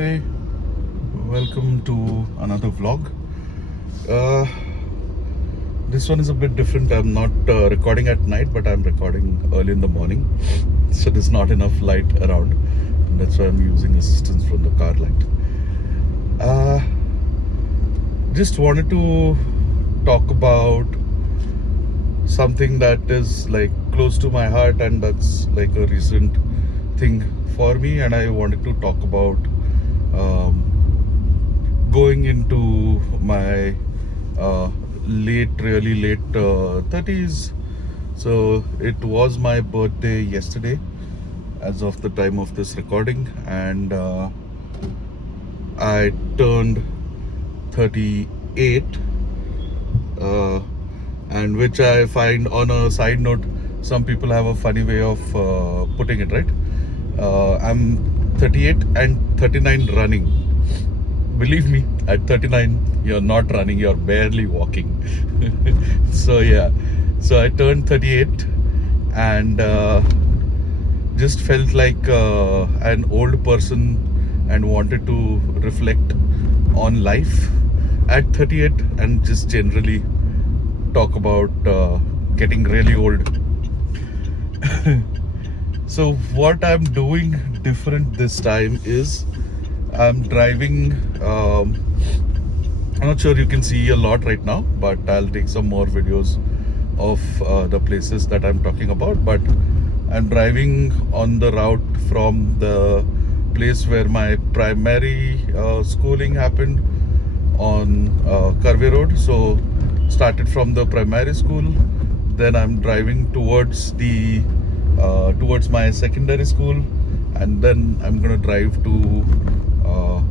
Hey, welcome to another vlog. Uh, this one is a bit different. I'm not recording at night, but I'm recording early in the morning. So there's not enough light around. And that's why I'm using assistance from the car light. Uh, just wanted to talk about something that is like close to my heart, and that's like a recent thing for me. And I wanted to talk about going into my really late 30s. So it was my birthday yesterday as of the time of this recording, and I turned 38, and which I find, on a side note, some people have a funny way of putting it, right? I'm 38 and 39 running. Believe me, at 39, you're not running, you're barely walking. So yeah, so I turned 38 and just felt like an old person and wanted to reflect on life at 38 and just generally talk about getting really old. So what I'm doing different this time is I'm driving. I'm not sure you can see a lot right now, but I'll take some more videos of the places that I'm talking about. But I'm driving on the route from the place where my primary schooling happened on Karve Road. So started from the primary school, then I'm driving towards the towards my secondary school, and then I'm gonna drive to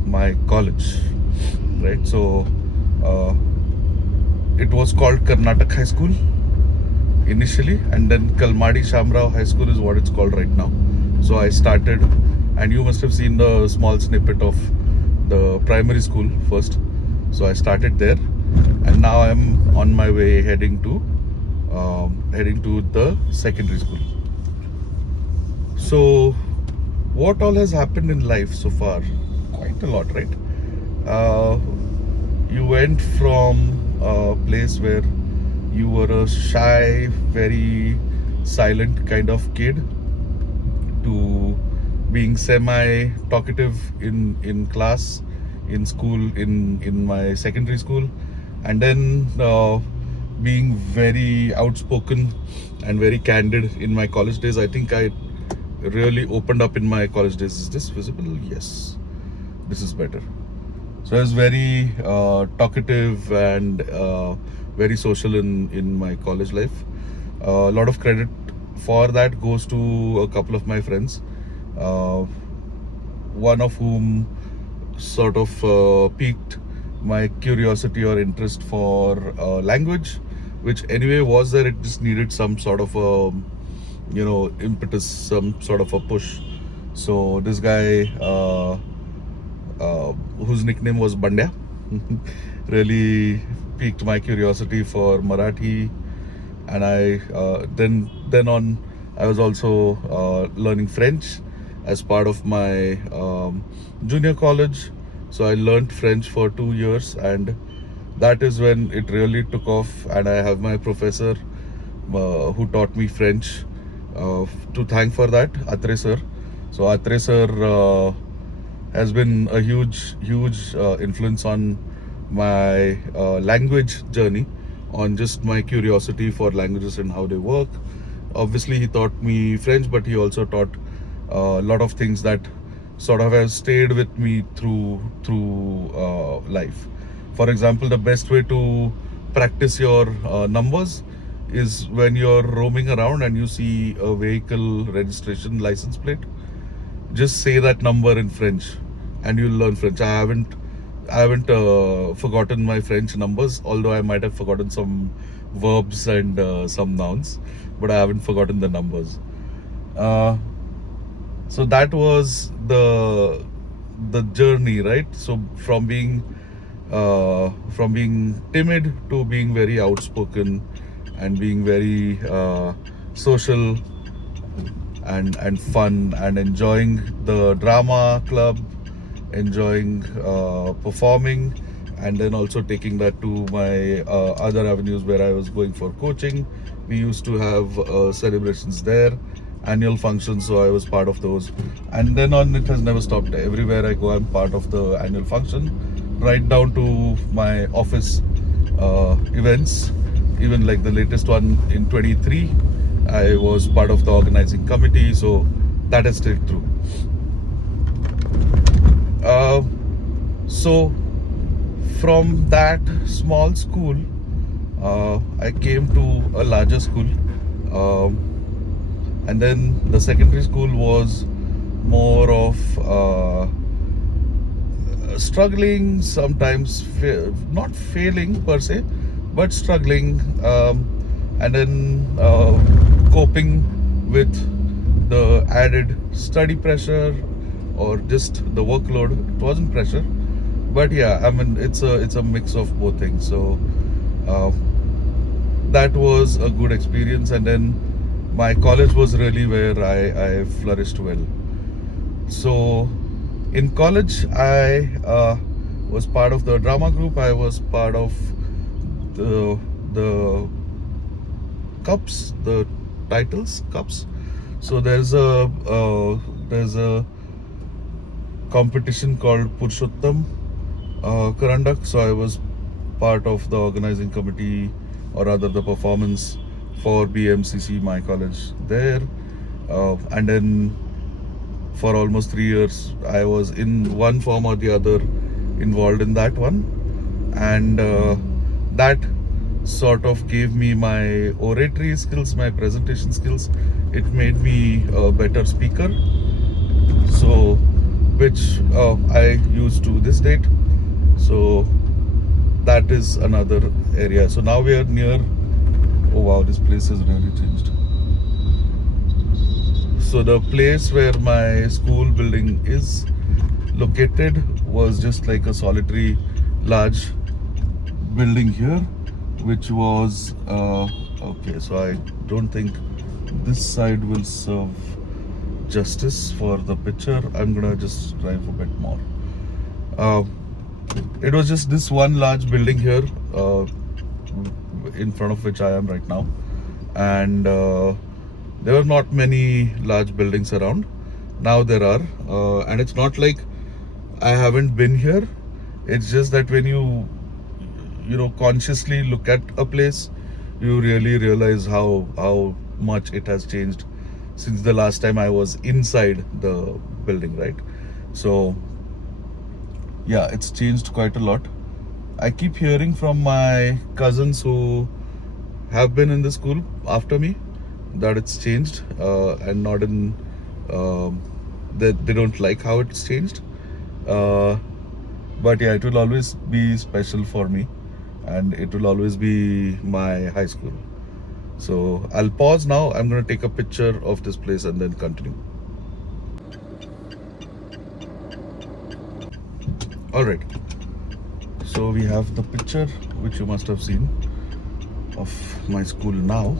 my college, right? So it was called Karnataka High School initially, and then Kalmadi Shamrao High School is what it's called right now. So I started, and you must have seen the small snippet of the primary school first. So I started there, and now I'm on my way heading to the secondary school. So what all has happened in life so far? Quite a lot, right? You went from a place where you were a shy, very silent kind of kid to being semi-talkative in class, in school, in my secondary school, and then being very outspoken and very candid in my college days. I think I really opened up in my college days. Is this visible? Yes, this is better. So I was very talkative and very social in my college life. A lot of credit for that goes to a couple of my friends, one of whom sort of piqued my curiosity or interest for language, which anyway was there. It just needed some sort of impetus, some sort of a push. So this guy, whose nickname was Bandya, really piqued my curiosity for Marathi, and I then on I was also learning French as part of my junior college. So I learned French for 2 years, and that is when it really took off. And I have my professor who taught me French to thank for that, Atre sir. So Atre sir has been a huge influence on my language journey, on just my curiosity for languages and how they work. Obviously he taught me French, but he also taught a lot of things that sort of have stayed with me through life. For example, the best way to practice your numbers is when you're roaming around and you see a vehicle registration license plate, just say that number in French and you'll learn French. I haven't forgotten my French numbers, although I might have forgotten some verbs and some nouns, but I haven't forgotten the numbers. So that was the journey, right? So from being timid to being very outspoken and being very social and fun and enjoying the drama club enjoying performing, and then also taking that to my other avenues where I was going for coaching. We used to have celebrations there, annual functions, so I was part of those. And then on, it has never stopped. Everywhere I go, I'm part of the annual function, right down to my office events. Even like the latest one in 23, I was part of the organizing committee, so that is still true. Uh, so from that small school, I came to a larger school, and then the secondary school was more of struggling, sometimes not failing per se, but struggling, and then coping with the added study pressure or just the workload. It wasn't pressure, but yeah, I mean it's a mix of both things. So that was a good experience, and then my college was really where I flourished well. So in college, I was part of the drama group. I was part of the cups, the titles cups. So there's a competition called Purushottam Karandak. So I was part of the organizing committee, or rather the performance for BMCC, my college there, and then for almost 3 years I was in one form or the other involved in that one, and that sort of gave me my oratory skills, my presentation skills. It made me a better speaker, so which I use to this date. So that is another area. So now we are near, oh wow, this place has really changed. So the place where my school building is located was just like a solitary large building here, which was okay. So I don't think this side will serve justice for the picture. I'm gonna just drive a bit more. It was just this one large building here, in front of which I am right now, and there were not many large buildings around. Now there are, and it's not like I haven't been here. It's just that when you consciously look at a place, you really realize how much it has changed since the last time I was inside the building, right? So yeah, it's changed quite a lot. I keep hearing from my cousins who have been in the school after me that it's changed, and not in that they don't like how it's changed. But yeah, it will always be special for me, and it will always be my high school. So I'll pause now. I'm going to take a picture of this place and then continue. All right. So we have the picture, which you must have seen, of my school now.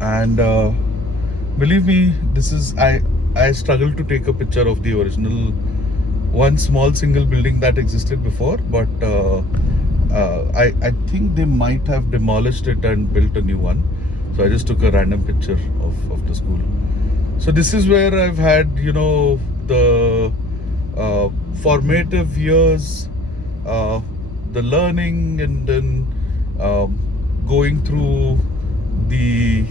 And believe me, this is I struggled to take a picture of the original one small single building that existed before, but I think they might have demolished it and built a new one. So I just took a random picture of the school. So this is where I've had the formative years, the learning, and then going through the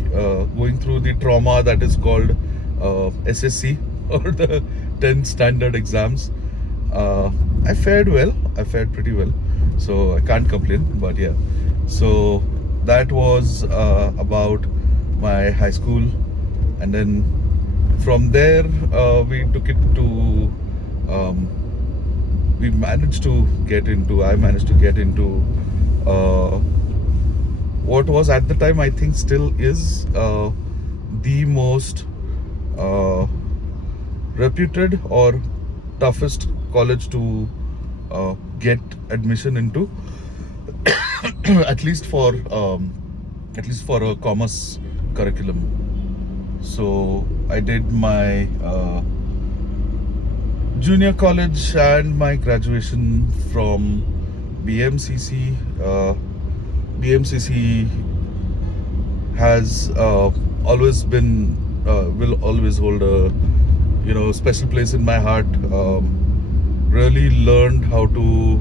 trauma that is called SSC, or the 10th standard exams. I fared well. I fared pretty well, so I can't complain. But yeah, so that was about my high school, and then from there we took it to I managed to get into what was at the time, I think still is, the most reputed or toughest college to get admission into, at least for a commerce curriculum. So I did my junior college and my graduation from BMCC. BMCC has always been, will always hold a special place in my heart. Really learned how to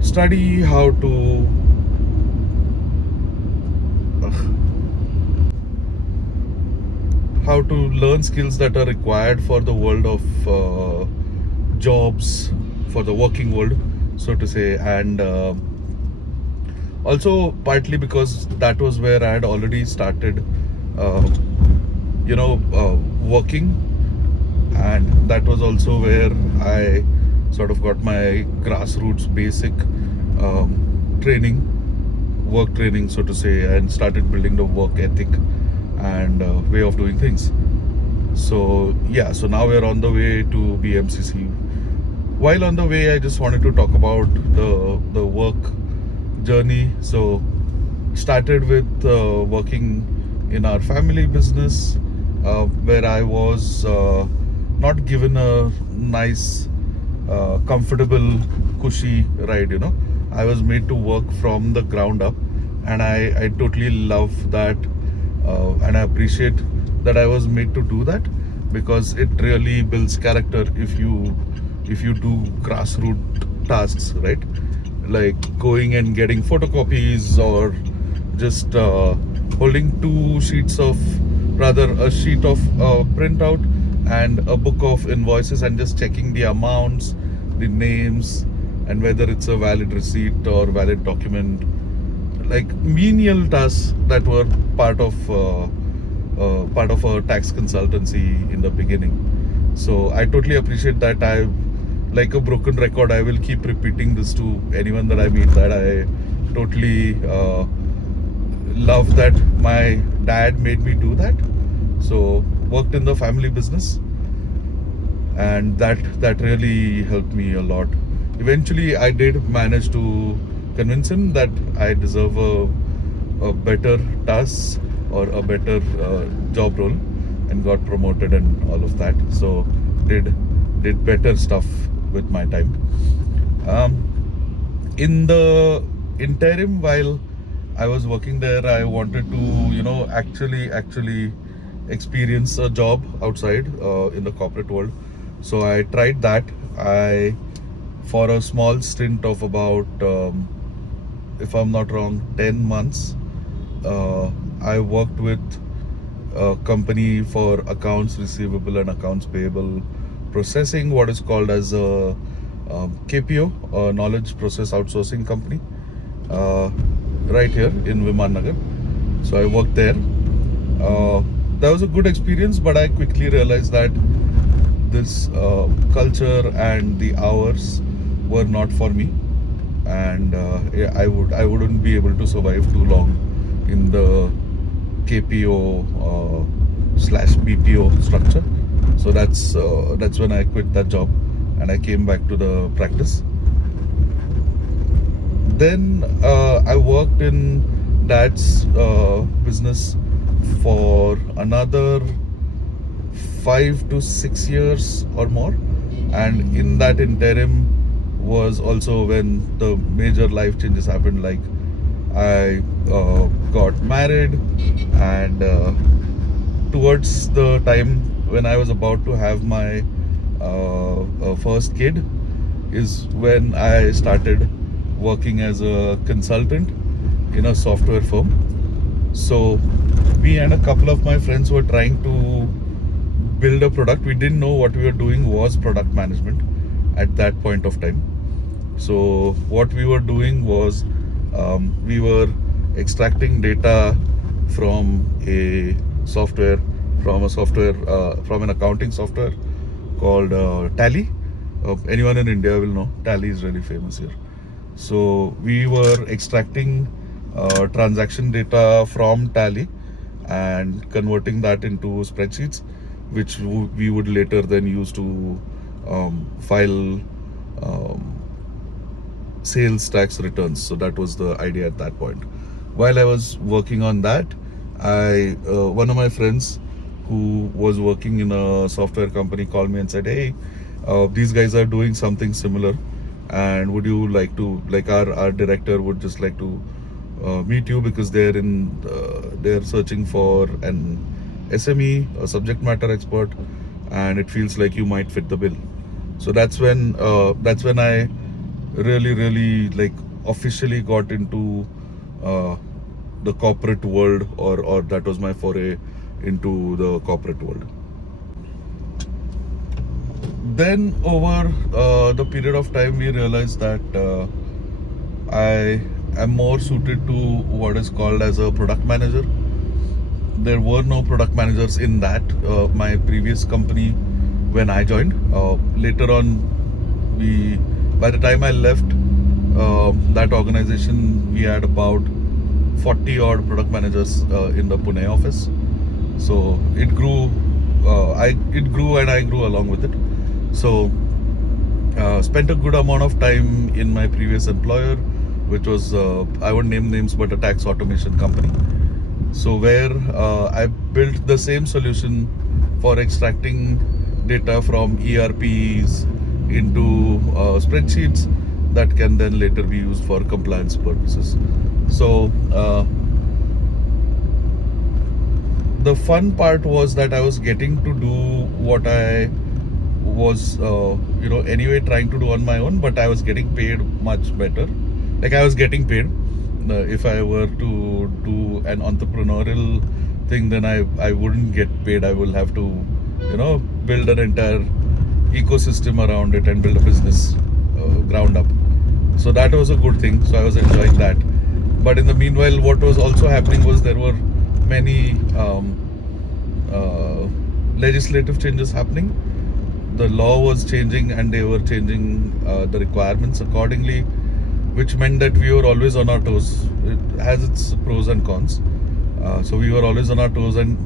study, how to learn skills that are required for the world of jobs, for the working world, so to say. And also partly because that was where I had already started working, and that was also where I sort of got my grassroots basic training, work training, so to say, and started building the work ethic and way of doing things. So yeah, so now we're on the way to BMCC. While on the way, I just wanted to talk about the work journey. So started with working in our family business, where I was not given a nice, comfortable, cushy ride. I was made to work from the ground up, and I totally love that, and I appreciate that I was made to do that, because it really builds character if you do grassroots tasks, right? Like going and getting photocopies, or just holding a sheet of printout and a book of invoices, and just checking the amounts, the names, and whether it's a valid receipt or valid document. Like menial tasks that were part of a tax consultancy in the beginning. So I totally appreciate that. Like a broken record, I will keep repeating this to anyone that I meet, that I totally love that my dad made me do that. So worked in the family business, and that really helped me a lot. Eventually I did manage to convince him that I deserve a better task or a better job role, and got promoted and all of that. So did better stuff with my time. In the interim, while I was working there, I wanted to actually experience a job outside in the corporate world. So I tried that. For a small stint of about, if I'm not wrong, 10 months, I worked with a company for accounts receivable and accounts payable processing, what is called as a KPO, a knowledge process outsourcing company, right here in Viman Nagar. So I worked there. That was a good experience, but I quickly realized that this culture and the hours were not for me, and I wouldn't be able to survive too long in the KPO / BPO structure. So that's when I quit that job and I came back to the practice. Then I worked in dad's business for another 5 to 6 years or more, and in that interim was also when the major life changes happened. Like I got married, and towards the time when I was about to have my first kid is when I started working as a consultant in a software firm. So me and a couple of my friends were trying to build a product. We didn't know what we were doing was product management at that point of time. So what we were doing was we were extracting data from from an accounting software called Tally. Anyone in India will know Tally is really famous here. So we were extracting transaction data from Tally and converting that into spreadsheets, which we would later then use to file sales tax returns. So that was the idea at that point. While I was working on that, one of my friends who was working in a software company called me and said, "Hey, these guys are doing something similar, and would you like to, like, our director would just like to meet you because they're searching for an SME, a subject matter expert, and it feels like you might fit the bill." So that's when I really like officially got into uh, the corporate world, or that was my foray into the corporate world. Then over the period of time, we realized that I am more suited to what is called as a product manager. There were no product managers in that my previous company when I joined. Later on, we by the time I left that organization, we had about 40 odd product managers in the Pune office. So it grew. It grew and I grew along with it. So spent a good amount of time in my previous employer, which was I won't name names, but a tax automation company. So where I built the same solution for extracting data from ERPs into spreadsheets that can then later be used for compliance purposes. So the fun part was that I was getting to do what I was anyway trying to do on my own, but I was getting paid much better. Like, I was getting paid. If I were to do an entrepreneurial thing, then I wouldn't get paid. I will have to build an entire ecosystem around it and build a business ground up. So that was a good thing. So I was enjoying that. But in the meanwhile, what was also happening was there were many legislative changes happening. The law was changing and they were changing the requirements accordingly, which meant that we were always on our toes. It has its pros and cons. So we were always on our toes and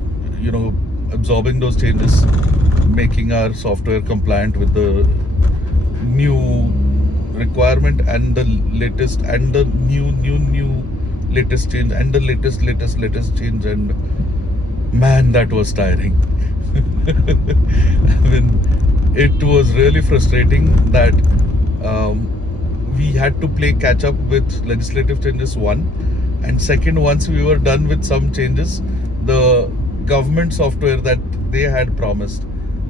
absorbing those changes, making our software compliant with the new requirement and the latest and the new latest change and the latest change. And man, that was tiring. I mean, it was really frustrating that we had to play catch up with legislative changes, one, and second, once we were done with some changes, the government software that they had promised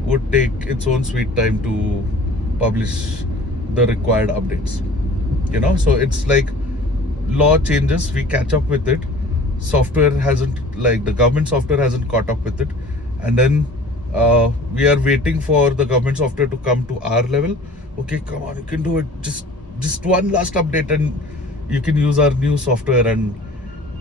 would take its own sweet time to publish the required updates. So it's like law changes, we catch up with it, software hasn't, like, the government software hasn't caught up with it, and then we are waiting for the government software to come to our level. Okay, come on, you can do it, just one last update and you can use our new software. And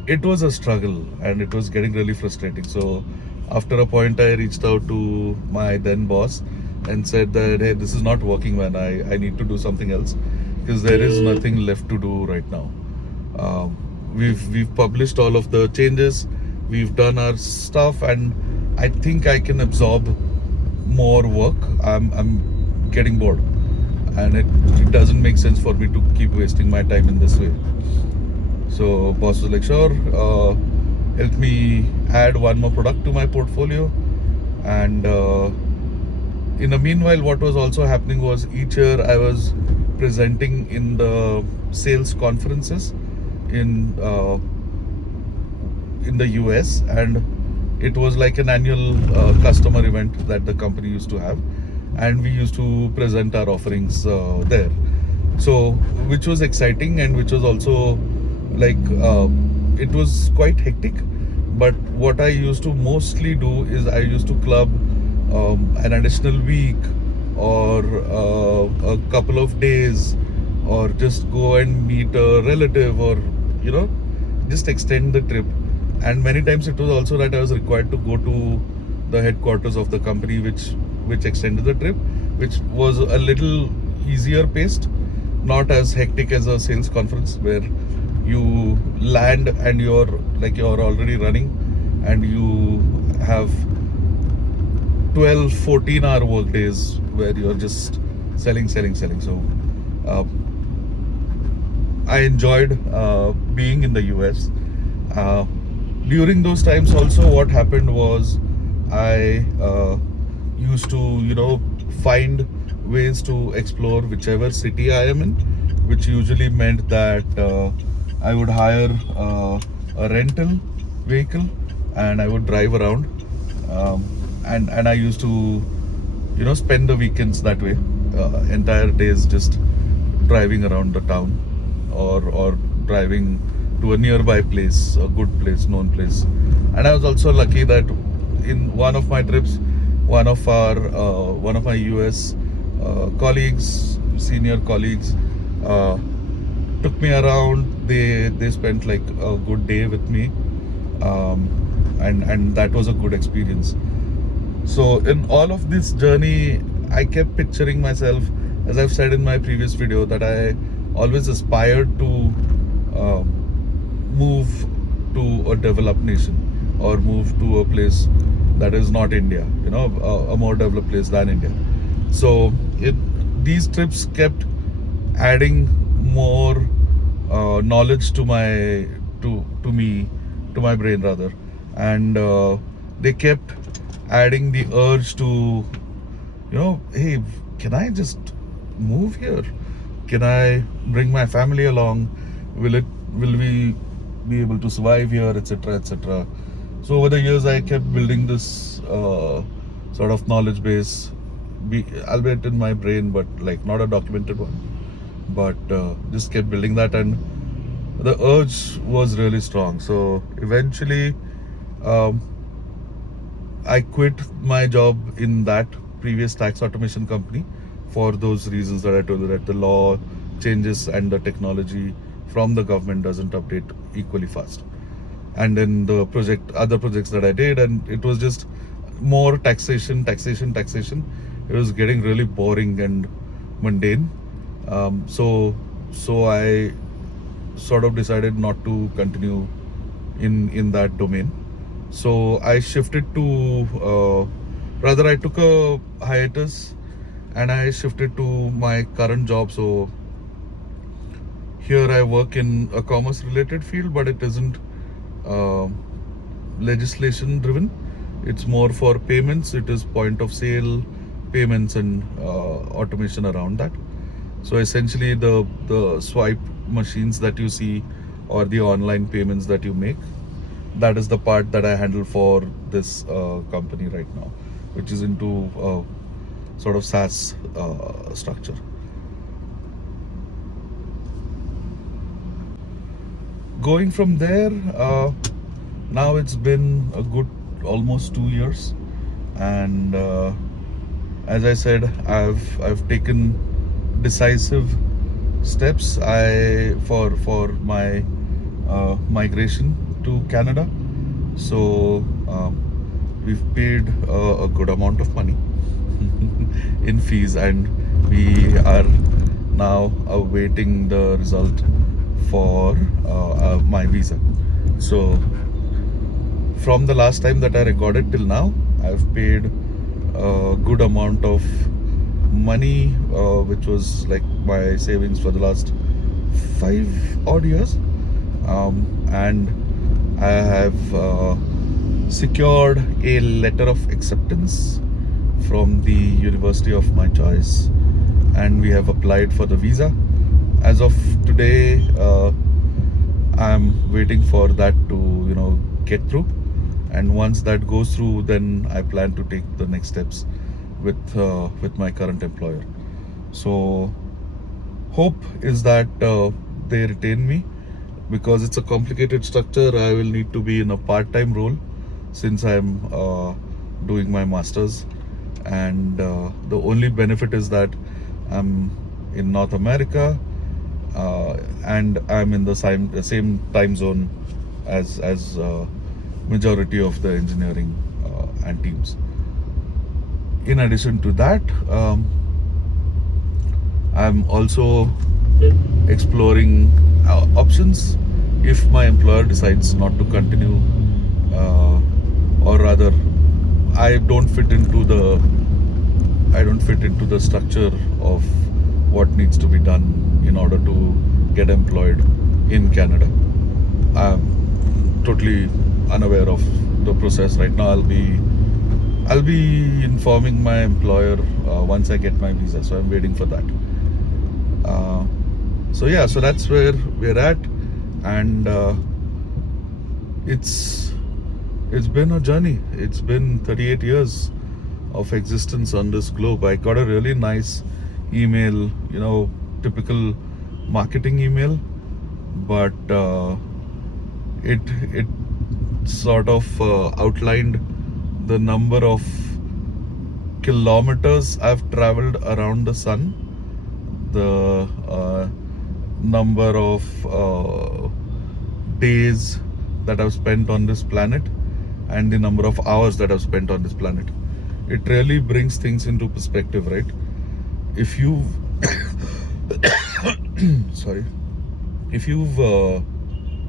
it was a struggle and it was getting really frustrating. So after a point, I reached out to my then boss and said that, hey, this is not working, man. I need to do something else because there is nothing left to do right now. We've published all of the changes, we've done our stuff, and I think I can absorb more work. I'm getting bored, and it doesn't make sense for me to keep wasting my time in this way. So boss was like, sure, help me add one more product to my portfolio. And in the meanwhile, what was also happening was each year I was presenting in the sales conferences in the US, and it was like an annual customer event that the company used to have, and we used to present our offerings there. So which was exciting, and which was also like it was quite hectic. But what I used to mostly do is I used to club an additional week or a couple of days, or just go and meet a relative, or just extend the trip. And many times it was also that I was required to go to the headquarters of the company, which extended the trip, which was a little easier paced, not as hectic as a sales conference where you land and you're already running and you have 12-14 hour work days where you're just selling. So I enjoyed being in the US. During those times also, what happened was I used to, find ways to explore whichever city I am in, which usually meant that I would hire a rental vehicle and I would drive around. And I used to, spend the weekends that way, entire days just driving around the town, or driving to a nearby place, a good place, known place. And I was also lucky that in one of my trips, one of my US colleagues, senior colleagues, uh, took me around. They spent like a good day with me, um, and that was a good experience. So in all of this journey, I kept picturing myself, as I've said in my previous video, that I always aspired to uh, move to a developed nation, or move to a place that is not India, a more developed place than India. So these trips kept adding more knowledge to me, to my brain rather, and they kept adding the urge to, hey, can I just move here? Can I bring my family along? Will we be able to survive here, etc., etc.? So over the years, I kept building this sort of knowledge base, albeit in my brain, but like not a documented one. But just kept building that, and the urge was really strong. So eventually, um, I quit my job in that previous tax automation company for those reasons that I told you, that the law changes and the technology from the government doesn't update equally fast. And then other projects that I did, and it was just more taxation. It was getting really boring and mundane. So I sort of decided not to continue in that domain. So I shifted to, rather I took a hiatus and I shifted to my current job. So here I work in a commerce related field, but it isn't legislation driven. It's more for payments. It is point of sale payments and automation around that. So essentially the swipe machines that you see, or the online payments that you make, that is the part that I handle for this company right now, which is into sort of SaaS structure. Going from there, now it's been a good almost 2 years, and as I said, I've taken decisive steps for my migration to Canada. So we've paid a good amount of money in fees, and we are now awaiting the result for my visa. So from the last time that I recorded till now, I've paid a good amount of money, which was like my savings for the last 5 odd years, and I have secured a letter of acceptance from the university of my choice, and we have applied for the visa. As of today, I'm waiting for that to get through, and once that goes through, then I plan to take the next steps with my current employer. So hope is that they retain me, because it's a complicated structure. I will need to be in a part-time role since I'm doing my masters, and the only benefit is that I'm in North America, and I'm in the same time zone as majority of the engineering and teams. In addition to that, I'm also exploring options if my employer decides not to continue, or rather I don't fit into the structure of what needs to be done in order to get employed in Canada. I'm totally unaware of the process right now. I'll be I'll be informing my employer once I get my visa, so I'm waiting for that. So yeah, so that's where we're at, and it's been a journey. It's been 38 years of existence on this globe. I got a really nice email, typical marketing email, but it sort of outlined the number of kilometers I've traveled around the sun, the number of days that I've spent on this planet, and the number of hours that I've spent on this planet. It really brings things into perspective, right? If you've sorry, if you've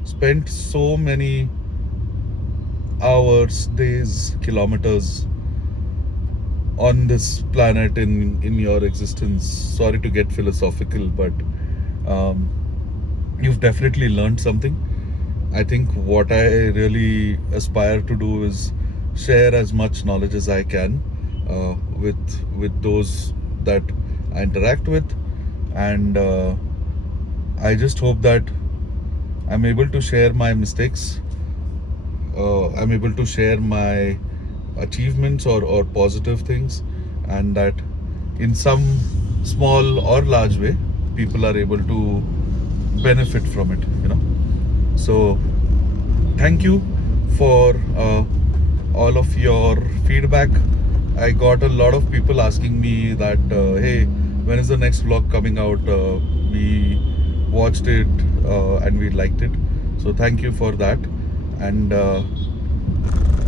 spent so many hours, days, kilometers on this planet in your existence, sorry to get philosophical, but you've definitely learned something. I think what I really aspire to do is share as much knowledge as I can with those that I interact with, and I just hope that I'm able to share my mistakes. I'm able to share my achievements or positive things, and that in some small or large way people are able to benefit from it. So thank you for all of your feedback. I got a lot of people asking me that hey, when is the next vlog coming out? We watched it and we liked it, so thank you for that. And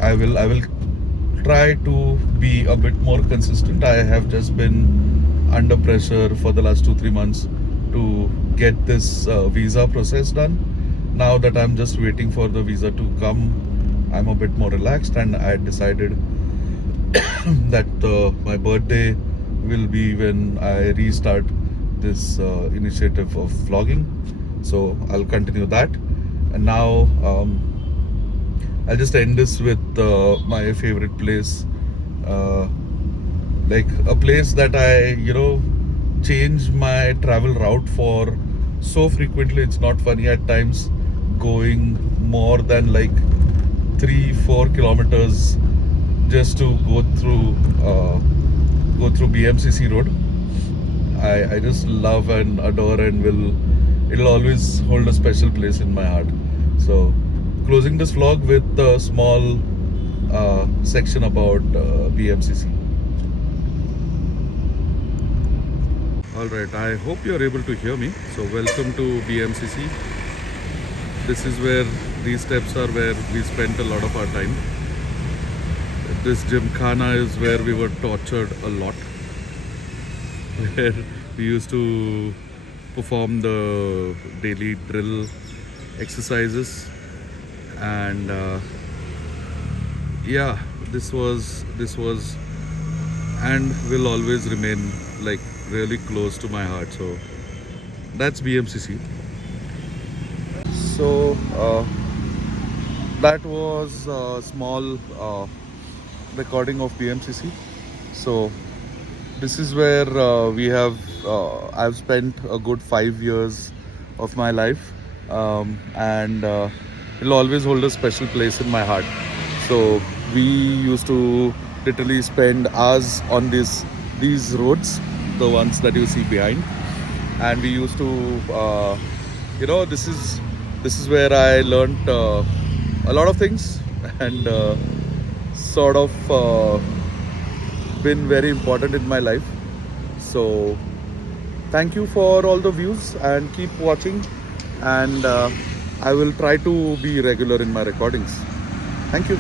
I will try to be a bit more consistent. I have just been under pressure for the last 2-3 months to get this visa process done. Now that I'm just waiting for the visa to come, I'm a bit more relaxed, and I decided that my birthday will be when I restart this initiative of vlogging. So I'll continue that. And now I'll just end this with my favorite place, like a place that I change my travel route for so frequently. It's not funny. At times going more than like 3-4 kilometers just to go through BMCC road. I just love and adore, and it'll always hold a special place in my heart. So closing this vlog with a small section about BMCC. Alright, I hope you're able to hear me. So welcome to BMCC. This is where these steps are where we spent a lot of our time. This gymkhana is where we were tortured a lot, where we used to perform the daily drill exercises, and yeah, this was and will always remain like really close to my heart. So that's BMCC. So that was a small recording of BMCC. So this is where I've spent a good 5 years of my life, and it'll always hold a special place in my heart. So we used to literally spend hours on these roads, the ones that you see behind, and we used to this is where I learned a lot of things, and sort of been very important in my life. So thank you for all the views, and keep watching, and I will try to be regular in my recordings. Thank you.